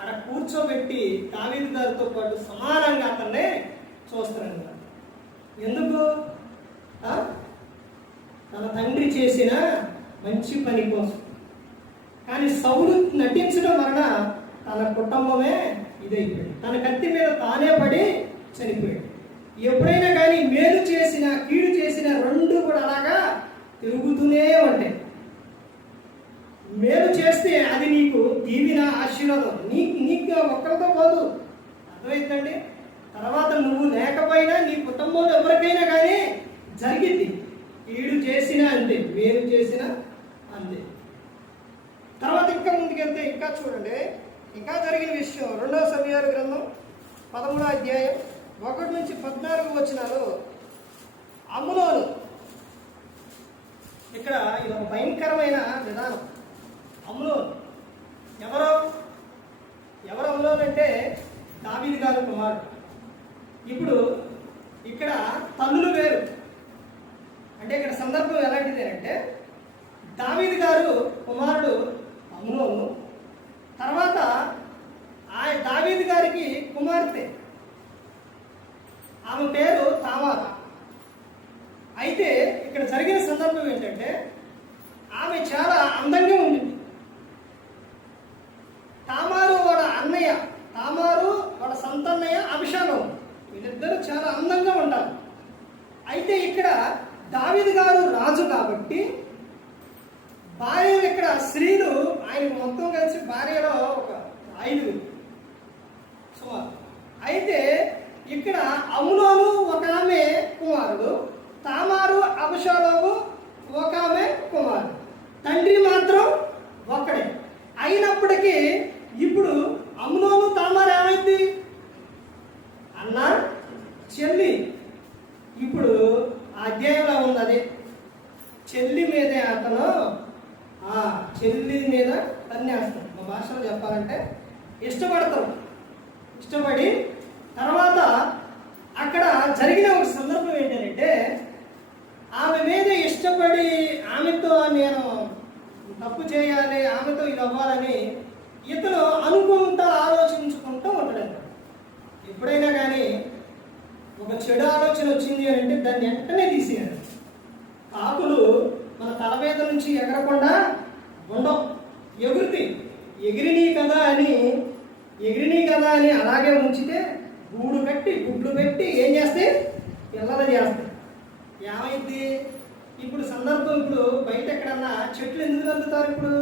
ఆడ కూర్చోబెట్టి దావీదు గారితో పాటు సమానంగా అతన్నే చూస్తారన్నమాట. ఎందుకు? తన తండ్రి చేసిన మంచి పని కోసం. కానీ సౌలు నటించడం వలన తన కుటుంబమే ఇదైపోయాడు. తన కత్తి మీద తానే పడి చనిపోయాడు. ఎప్పుడైనా కానీ మేలు చేసిన కీడు చేసిన రెండు కూడా అలాగా తిరుగుతూనే ఉంటాయి. మేలు చేస్తే అది నీకు దీవెన, ఆశీర్వాదం. నీకు ఒక్కరితో పోదు, అర్థమవుతుందండి. తర్వాత నువ్వు లేకపోయినా నీ కుటుంబంలో ఎవరికైనా కానీ జరిగింది. ఈడు చేసినా అంతే, వేరు చేసినా అంతే. తర్వాత ఇంకా ముందుకెళ్తే ఇంకా చూడండి, ఇంకా జరిగిన విషయం 2 సమూయేలు గ్రంథం 13వ అధ్యాయం 1 నుంచి 14 వచనాలు. అమ్నోను, ఇక్కడ ఇది ఒక భయంకరమైన విధానం. అమ్నోను ఎవరు అమ్నోను అంటే దావీదు గారు కుమారుడు. ఇప్పుడు ఇక్కడ తల్లులు వేరు. అంటే ఇక్కడ సందర్భం ఎలాంటిది అంటే, దావీదు గారు కుమారుడు అమ్నోను, తర్వాత ఆ దావీదు గారికి కుమార్తె, ఆమె పేరు తామారు. అయితే ఇక్కడ జరిగిన సందర్భం ఏంటంటే, ఆమె చాలా అందంగా ఉండింది. తామారు వాళ్ళ అన్నయ్య, తామారు వాళ్ళ సంతన్నయ్య అభిషాలోము, వీళ్ళిద్దరూ చాలా అందంగా ఉంటారు. అయితే ఇక్కడ దావీదు గారు రాజు కాబట్టి భార్యలు, ఇక్కడ స్త్రీలు ఆయనకు మొత్తం కలిసి భార్యలో ఒక 5 సుమారు. అయితే ఇక్కడ అమ్నోను ఒక ఆమె కుమారుడు, తామారు అభిషాలోము ఒక ఆమె కుమారుడు, తండ్రి మాత్రం ఒక్కడే. అయినప్పటికీ ఇప్పుడు అమ్నోను తామారు ఏమైంది అన్న చెల్లి. ఇప్పుడు ఆ అధ్యాయంలో ఉంది అదే, చెల్లి మీదే అతను ఆ చెల్లి మీద తన్నేస్తాడు. మా భాషలో చెప్పాలంటే ఇష్టపడి తర్వాత అక్కడ జరిగిన ఒక సందర్భం ఏంటంటే, ఆమె మీద ఇష్టపడి ఆమెతో నేను తప్పు చేయాలి, ఆమెతో ఇది అవ్వాలని ఇతను అనుకుంటా ఆలోచించుకుంటూ ఉంటాడు. ఎప్పుడైనా కానీ ఒక చెడు ఆలోచన వచ్చింది అని అంటే దాన్ని వెంటనే తీసేయాలి. కాకులు మన తల మీద నుంచి ఎగరకుండా ఉండవు, ఎగిరినీ కదా అని అలాగే ఉంచితే గూడు కట్టి గుడ్లు పెట్టి ఏం చేస్తే పిల్లలు చేస్తాయి. ఏమైంది ఇప్పుడు సందర్భం, ఇప్పుడు బయట ఎక్కడన్నా చెట్లు ఎందుకు నరుకుతారు? ఇప్పుడు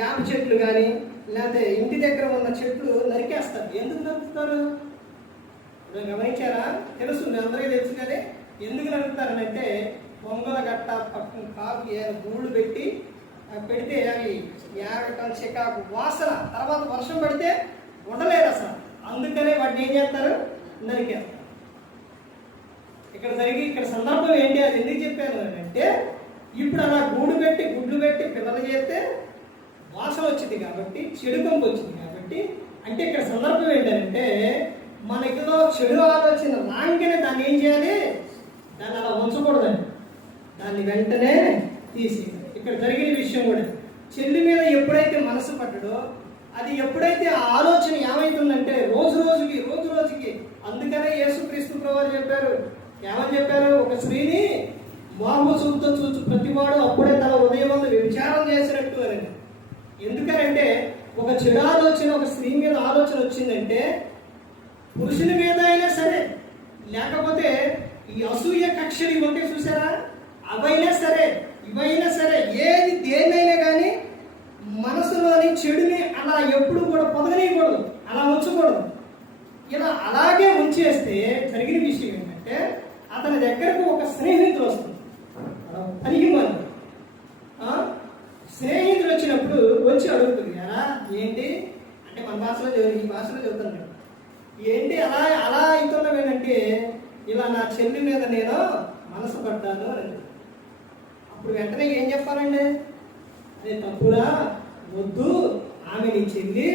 యాప చెట్లు కానీ లేకపోతే ఇంటి దగ్గర ఉన్న చెట్లు నరికేస్తారు. ఎందుకు నరుకుతారు గమనించారా? తెలుసు, అందరికీ తెలుసు. కానీ ఎందుకు నరుకుతారనంటే, పొంగల గట్ట పక్కన కాకు గూళ్ళు పెడితే అవి ఏగటం, చికాకు, వాసన, తర్వాత వర్షం పడితే ఉండలేదు అసలు. అందుకనే వాటిని ఏం చేస్తారు? నరికేస్తారు. ఇక్కడ సందర్భం ఏంటి, అది ఎందుకు చెప్పాను అంటే, ఇప్పుడు అలా గుడ్లు పెట్టి పిల్లలు చేస్తే వాసన వచ్చింది కాబట్టి, చెడు కంపు వచ్చింది కాబట్టి. అంటే ఇక్కడ సందర్భం ఏంటంటే, మనకిలో చెడు ఆలోచన రాగానే దాన్ని ఏం చేయాలి? దాన్ని అలా ఉంచకూడదండి, దాన్ని వెంటనే తీసి. ఇక్కడ జరిగిన విషయం కూడా, చెల్లి మీద ఎప్పుడైతే మనసు పడ్డాడో, అది ఎప్పుడైతే ఆ ఆలోచన ఏమైతుందంటే రోజు రోజుకి. అందుకనే యేసుక్రీస్తు ప్రభువు చెప్పారు, ఏమని చెప్పారు? ఒక స్త్రీని మోహము చూపుతో చూచు ప్రతివాడు అప్పుడే తన ఉదయమందు విచారం చేసినట్టు అని. ఎందుకనంటే ఒక చెడు ఆలోచన ఒక స్త్రీ మీద ఆలోచన వచ్చిందంటే, పురుషుని మీద అయినా సరే, లేకపోతే ఈ అసూయ కక్షలు ఇవి ఉంటే చూసారా, అవైనా సరే ఇవైనా సరే, దేన్నైనా కానీ మనసులోని చెడుని అలా ఎప్పుడు కూడా పొదగనీయకూడదు, అలా ఉంచకూడదు. ఇలా అలాగే ఉంచేస్తే జరిగిన విషయం ఏంటంటే, అతని దగ్గరకు ఒక స్నేహితుడు వస్తుంది. స్నేహితుడు వచ్చినప్పుడు వచ్చి అడుగుతుంది, ఎలా ఏంటి అంటే, మన భాషలో ఈ భాషలో చెబుతాను, ఏంటి అలా అవుతున్నావు ఏంటంటే, ఇలా నా చెల్లి మీద నేను మనసు పడ్డాను అని. అప్పుడు వెంటనే ఏం చెప్పాలండి? అదే తప్పురా, వద్దు, ఆమె నీ చెల్లి,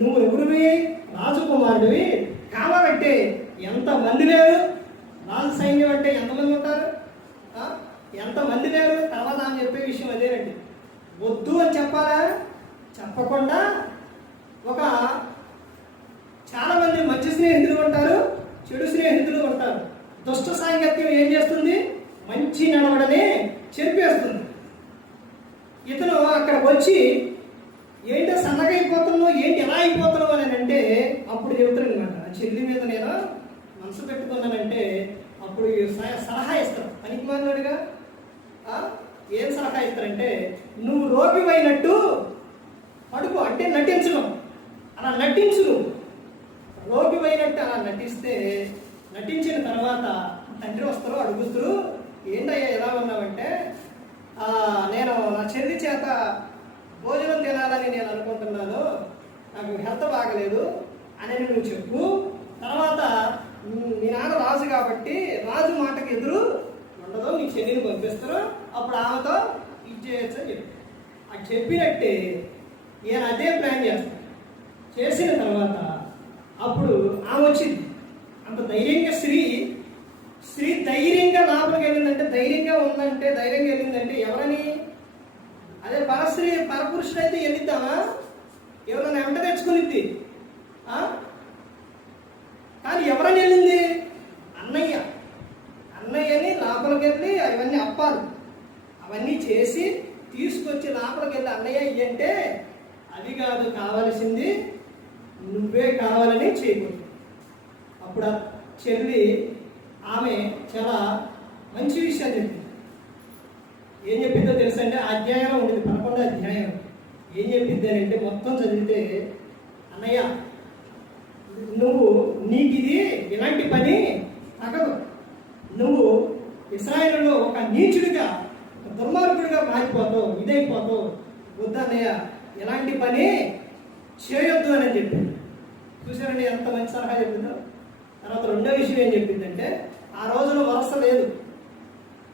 నువ్వు ఎవరివి? రాజకుమారుడివి. కాబట్టి ఎంతమంది లేరు, రాజు సైన్యం అంటే ఎంతమంది ఉంటారు? ఎంతమంది లేరు. తర్వాత ఆమె చెప్పే విషయం అదేనండి, వద్దు అని చెప్పాలా? చెప్పకుండా చాలా మంది మంచి స్నేహితులు ఉంటారు, చెడు స్నేహితులు ఉంటారు. దుష్ట సాంగత్యం ఏం చేస్తుంది? మంచి నడవడని చెప్పేస్తుంది. ఇతను అక్కడికి వచ్చి ఏంటో సన్నగా అయిపోతున్నావు, ఏంటి ఎలా అయిపోతున్నావు అని అంటే, అప్పుడు చెబుతారు అనమాట, చెల్లి మీద నేను మనసు పెట్టుకున్నానంటే అప్పుడు సలహా ఇస్తారు. పనికి మాట్లాడుగా ఏం సలహా ఇస్తారంటే, నువ్వు రోగివైనట్టు పడుకో అంటే నటించను, అలా నటించు. రోగివైనట్టు అలా నటించిన తర్వాత తండ్రి వస్తారు, అడుగుతారు, ఏంటయ్యా ఎలా ఉన్నావంటే నేను నా చెల్లి చేత భోజనం తినాలని నేను అనుకుంటున్నాను, నాకు హెల్త్ బాగలేదు అని నువ్వు చెప్పు. తర్వాత మీ నాన్న రాజు కాబట్టి రాజు మాటకు ఎదురు ఉండదు, మీ చెల్లిని పంపిస్తారు, అప్పుడు ఆమెతో ఇచ్చేయచ్చు అని చెప్పి అది చెప్పినట్టే ఈయన అదే ప్లాన్ చేస్తాడు. చేసిన తర్వాత అప్పుడు ఆమె వచ్చింది. అంత ధైర్యంగా స్త్రీ ధైర్యంగా లోపలికి వెళ్ళిందంటే, ధైర్యంగా ఉందంటే, ధైర్యంగా వెళ్ళిందంటే ఎవరని? అదే పరపురుషుడు అయితే వెళ్ళిద్దామా? ఎవరన్నా వెంట తెచ్చుకునిద్ది. కానీ ఎవరని వెళ్ళింది? అన్నయ్యని లోపలికి వెళ్ళి అవన్నీ అప్పాలు అవన్నీ చేసి తీసుకొచ్చి లోపలికి వెళ్ళి అన్నయ్య ఇయ్యంటే, అది కాదు కావాల్సింది, నువ్వే కావాలని చేయకూడదు. అప్పుడు ఆ చెల్లి ఆమె చాలా మంచి విషయాలు చెప్పింది. ఏం చెప్పిందో తెలుసంటే, ఆ అధ్యాయంలో ఉంటుంది, 11వ అధ్యాయం. ఏం చెప్పింది అని అంటే మొత్తం చదివితే, అన్నయ్య నీకు ఇది ఇలాంటి పని తగదు, నువ్వు ఇశ్రాయేలులో ఒక నీచుడిగా, ఒక దుర్మార్గుడిగా మారిపోతావు, ఇదైపోతావు, వద్దన్నయ్య ఎలాంటి పని చేయొద్దు అని చెప్పింది. చూసారండి ఎంత మంచి సలహా చెప్పిందో. తర్వాత రెండో విషయం ఏం చెప్పిందంటే, ఆ రోజున వరుస లేదు.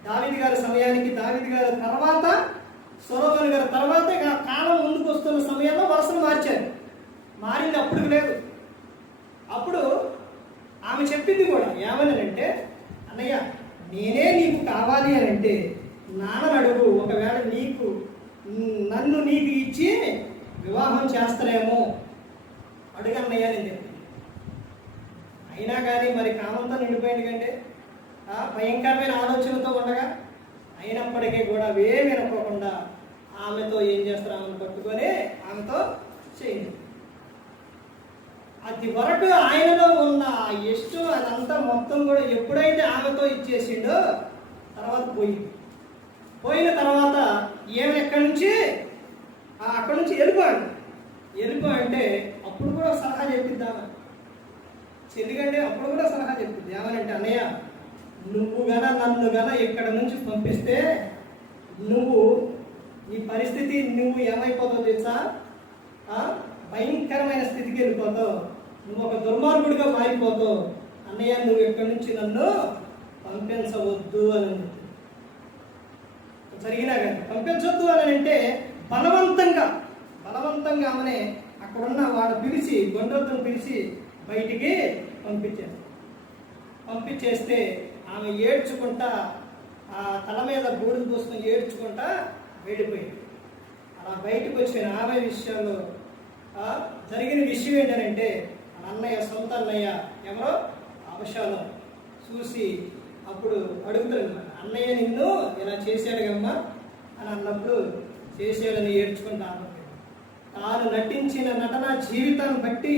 దావీదు గారి సమయానికి, దావీదు గారి తర్వాత, సొలొమోను గారి తర్వాత కాలం ముందుకు వస్తున్న సమయంలో వరుసను మార్చారు. మారింది అప్పుడు లేదు. అప్పుడు ఆమె చెప్పింది కూడా ఏమనంటే, అన్నయ్య నేనే నీకు కావాలి అని అంటే నాన్నని అడుగు, ఒకవేళ నన్ను నీకు ఇచ్చి వివాహం చేస్తారేమో అడుగన్నయ్య అని చెప్పింది. అయినా కానీ మరి కామంతో నిండిపోయింది కంటే, భయంకరమైన ఆలోచనలతో ఉండగా, అయినప్పటికీ కూడా అవేమి వినకోకుండా ఆమెతో ఏం చేస్తారు, ఆమెను పట్టుకొని ఆమెతో చేయండి. అది వరకు ఆయనలో ఉన్న ఇష్టం అదంతా మొత్తం కూడా ఎప్పుడైతే ఆమెతో ఇచ్చేసిండో తర్వాత పోయిన తర్వాత ఏమైనా అక్కడి నుంచి వెళ్ళిపో అంటే అప్పుడు కూడా సలహా చెప్పిద్దామా చెల్లికంటే, అప్పుడు కూడా సలహా చెప్పింది. ఏమనంటే, అన్నయ్య నన్ను ఇక్కడ నుంచి పంపిస్తే నీ పరిస్థితి ఏమైపోతావు తెలుసా? భయంకరమైన స్థితికి వెళ్ళిపోతావు, నువ్వు ఒక దుర్మార్గుడిగా మారిపోతావు. అన్నయ్య నువ్వు ఎక్కడి నుంచి నన్ను పంపించవద్దు అని జరిగినా కానీ పంపించవద్దు అని అంటే బలవంతంగా ఆమెనే అక్కడున్న వాడు పిలిచి, గొండొద్దును పిలిచి బయటికి పంపించేస్తే ఆమె ఏడ్చుకుంటా, ఆ తల మీద బూడిద పోసుకొని ఏడ్చుకుంటా వెళ్ళిపోయింది. అలా బయటకు వచ్చిన ఆమె విషయంలో జరిగిన విషయం ఏంటంటే, అన్నయ్య, సొంత అన్నయ్య ఎవరో అబషాలోము చూసి అప్పుడు అడుగుతారు, అన్నయ్య నిన్ను ఇలా చేశాడు కమ్మా అని అన్నప్పుడు, చేసేయాలని ఏడ్చుకుంటా తాను నటించిన నటన జీవితాన్ని బట్టి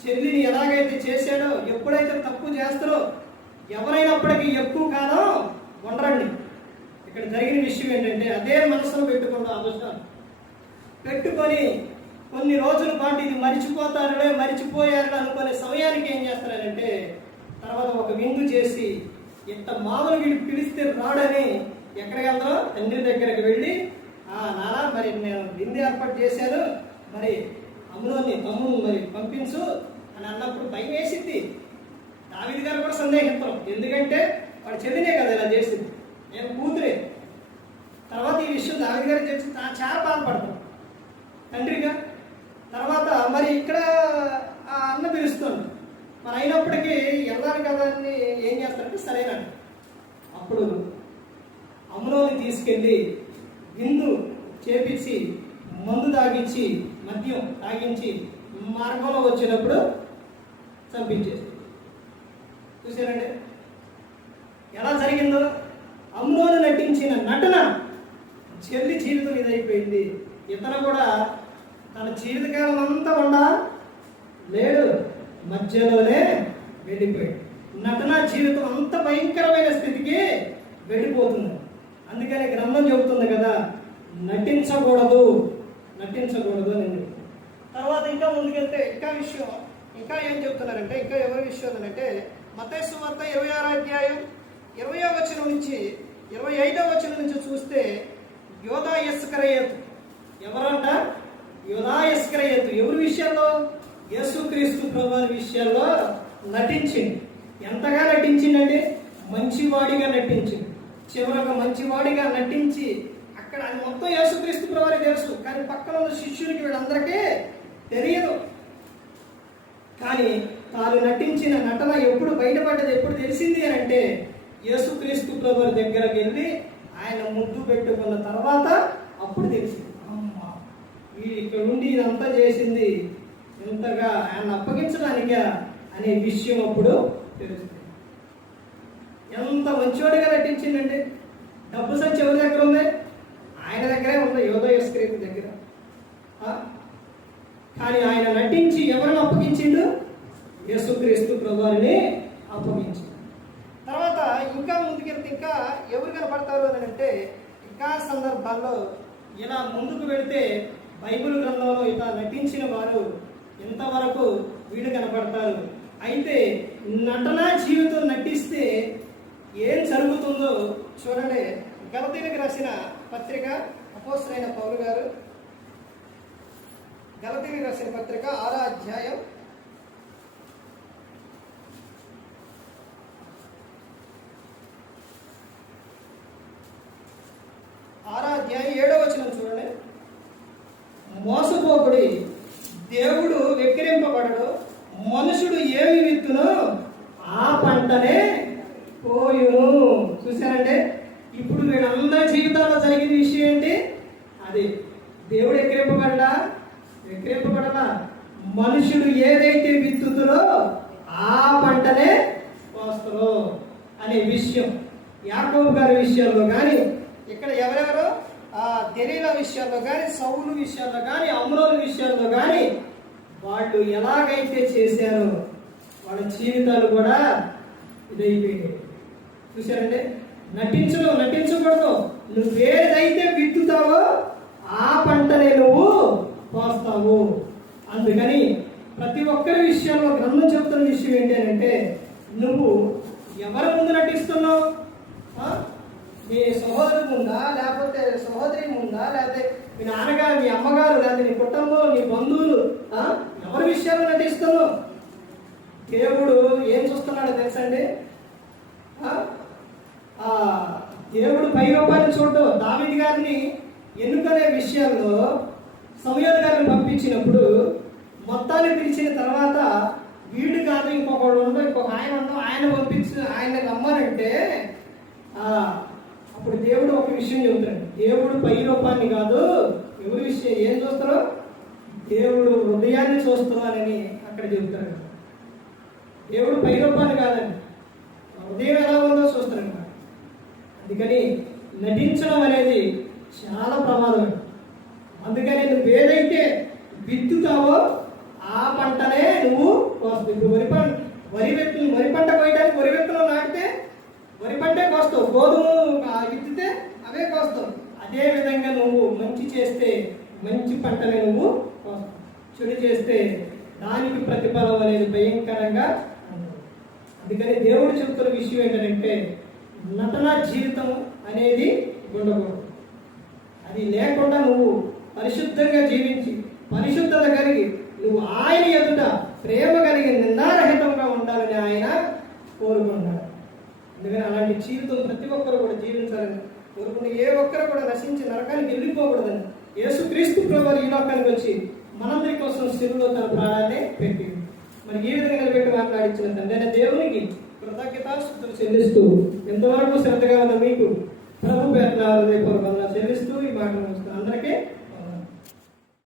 చెల్లిని ఎలాగైతే చేశాడో, ఎప్పుడైతే తప్పు చేస్తారో ఎవరైనప్పటికీ ఎక్కువ కాలం ఉండరండి. ఇక్కడ జరిగిన విషయం ఏంటంటే, అదే మనసులో పెట్టుకొని కొన్ని రోజుల పాటు ఇది మరిచిపోయారు అనుకునే సమయానికి ఏం చేస్తారంటే, తర్వాత ఒక విందు చేసి, ఇంత మామూలు వీడు పిలిస్తే రాడని ఎక్కడికి వెళ్తారో తండ్రి దగ్గరికి వెళ్ళి, నాన్న మరి నేను విందు ఏర్పాటు చేశాను, మరి తమ్ముడు మరి పంపించు అని అన్నప్పుడు భయం వేసింది. దావీదు గారు కూడా సందేహిస్తాం, ఎందుకంటే వాడు చెల్లినే కదా ఇలా చేసింది, నేను కూతురే. తర్వాత ఈ విషయం దావీదు గారు చేసి చాలా బాధపడతాం తండ్రిగా. తర్వాత మరి ఇక్కడ ఆ అన్న పిలుస్తుంది, మరి అయినప్పటికీ వెళ్ళాలి కదా అని ఏం చేస్తారంటే సరేనండి. అప్పుడు అమ్నోని తీసుకెళ్ళి విందు చేపించి, మందు తాగించి, మద్యం తాగించి మార్గంలో వచ్చినప్పుడు చంపించేసి. చూసారండి ఎలా జరిగిందో? అమ్నోను నటించిన నటన చెల్లి జీవితం ఇదైపోయింది. ఇతను కూడా తన జీవితకాలం అంతా లేడు, మధ్యలోనే వెళ్ళిపోయాడు. నటన జీవితం అంత భయంకరమైన స్థితికి వెళ్ళిపోతుంది. అందుకని గ్రంథం చెబుతుంది కదా, నటించకూడదు అని. తర్వాత ఇంకా ముందుకెళ్తే ఇంకా ఏం చెప్తున్నారంటే, ఇంకా ఎవరి విషయం అంటే, మత్తయి సువార్త 26వ అధ్యాయం 20వ వచనం నుంచి 25వ వచనం నుంచి చూస్తే యోధా ఇస్కరియోతు ఎవరంట? యోధా ఇస్కరియోతు ఎవరి విషయంలో? యేసుక్రీస్తు ప్రభువారి విషయాల్లో నటించింది. ఎంతగా నటించిందంటే మంచివాడిగా నటించింది. చివరగా మంచివాడిగా నటించి అక్కడ అది మొత్తం యేసుక్రీస్తు ప్రభువారికి తెలుసు, కానీ పక్కన ఉన్న శిష్యునికి వీళ్ళందరికీ తెలియదు. కానీ తాను నటించిన నటన ఎప్పుడు బయటపడ్డది, ఎప్పుడు తెలిసింది అని అంటే యేసుక్రీస్తు ప్రభువారి దగ్గరకు వెళ్ళి ఆయన ముద్దు పెట్టుకున్న తర్వాత అప్పుడు తెలిసింది. అమ్మా, వీడు ఇక్కడ ఉండి ఇదంతా చేసింది ఎంతగా ఆయన అప్పగించడానికా అనే విషయం అప్పుడు తెలుస్తుంది. ఎంత మంచివాడిగా నటించిందండి. డబ్బు సంచి ఎవరి దగ్గర ఉంది? ఆయన దగ్గరే ఉంది, యోధా ఇస్కరియోతు దగ్గర. కానీ ఆయన నటించి ఎవరిని అప్పగించిండు? యేసుక్రీస్తు ప్రభువారిని అప్పగించిండు. తర్వాత ఇంకా ముందుకెళ్తే ఇంకా ఎవరు కనపడతారు అని అంటే ఇంకా సందర్భాల్లో ఇలా ముందుకు వెళితే బైబిల్ గ్రంథంలో ఇలా నటించిన వారు ఎంతవరకు వీళ్ళు కనపడతారు. అయితే నటనా జీవితం నటిస్తే ఏం జరుగుతుందో చూడండి. గలతీయులకు రాసిన పత్రిక అపోస్తలుడైన పౌలు గారు గలతీయులకు రాసిన పత్రిక 6వ అధ్యాయం 7వ వచనం చూడండి. మోసపోకుడి, దేవుడు వెక్కిరింపబడడు, మనుషుడు ఏమి విత్తునో ఆ పంటనే పోయును. చూసారంటే ఇప్పుడు వీళ్ళందరి జీవితాల్లో జరిగిన విషయం ఏంటి? అది దేవుడు ఎక్కిరింపబడలా. మనుషుడు ఏదైతే విత్తుతునో ఆ పంటనే కోస్తారో అనే విషయం యాకోబు గారి విషయంలో కానీ, ఇక్కడ ఎవరెవరో దెలీలా విషయాల్లో కానీ, సౌలు విషయాల్లో కానీ, అమ్నోను విషయాల్లో కానీ వాళ్ళు ఎలాగైతే చేశారో వాళ్ళ జీవితాలు కూడా ఇదైపోయాయి. చూశారంటే నటించకూడదు. నువ్వేదైతే విత్తుతావో ఆ పంటనే నువ్వు కోస్తావు. అందుకని ప్రతి ఒక్కరి విషయంలో గ్రంథం చెప్తున్న విషయం ఏంటి అంటే నువ్వు ఎవరి ముందు నటిస్తున్నావు? మీ సహోదరు ముందా, లేకపోతే సహోదరి ముందా, లేకపోతే మీ నాన్నగారు, మీ అమ్మగారు, లేకపోతే నీ కుటుంబం, నీ బంధువులు, ఎవరి విషయాల్లో నటిస్తున్నావు? దేవుడు ఏం చూస్తున్నాడో తెలుసండి. దేవుడు పై రూపాయలు చూడటం. దావీదు గారిని ఎన్నుకునే విషయాల్లో సమూయేలు గారిని పంపించినప్పుడు మొత్తాన్ని పిలిచిన తర్వాత వీడు కాదు ఇంకొకడు ఉండవు, ఇంకొక ఆయన ఉండవు, ఆయన పంపించి ఆయన రమ్మనంటే అప్పుడు దేవుడు ఒక విషయం చెబుతాడు. దేవుడు పై రూపాన్ని కాదు, ఎవరి విషయం ఏం చూస్తారో దేవుడు హృదయాన్ని చూస్తున్నానని అక్కడ చెబుతాడు. దేవుడు పై రూపాన్ని కాదండి, హృదయం ఎలా ఉందో చూస్తాడు. అందుకని నటించడం అనేది చాలా ప్రమాదం. అందుకని నువ్వు ఏదైతే విత్తుతావో ఆ పంటనే నువ్వు కోస్తావు. ఇప్పుడు వరి పంట కోయడానికి వరి విత్తనం నాటితే వరి పంటే కోస్తావు, గోధుమ విత్తితే అవే కోస్తావు. అదే విధంగా నువ్వు మంచి చేస్తే మంచి పంటనే నువ్వు కోస్తావు, చెడు చేస్తే దానికి ప్రతిఫలం అనేది భయంకరంగా ఉంటుంది. అందుకని దేవుడు చెప్తున్న విషయం ఏంటంటే నటనా జీవితం అనేది ఉండకూడదు. అది లేకుండా నువ్వు పరిశుద్ధంగా జీవించి పరిశుద్ధత కలిగి నువ్వు ఆయన ఎదుట ప్రేమ కలిగి నిందారహితంగా ఉండాలని ఆయన కోరుకుంటాడు. అందుకని అలాంటి జీవితం ప్రతి ఒక్కరు కూడా జీవించాలని కోరుకుని ఏ ఒక్కరు కూడా నశించి నరకానికి వెళ్ళిపోకూడదని యేసుక్రీస్తు ప్రభువు ఈ లోకానికి వచ్చి మనందరి కోసం శిలువలో తన ప్రాణాన్ని పెట్టి మరి ఈ విధంగా నిలబెట్టి మాట్లాడించిన తండ్రి దేవునికి కృతజ్ఞతాస్తుతులు చెల్లిస్తూ ఎంతవరకు శ్రద్ధగా ఉన్న మీకు ప్రభు పేరున హృదయపూర్వకంగా చెల్లిస్తూ ఈ మాట అందరికీ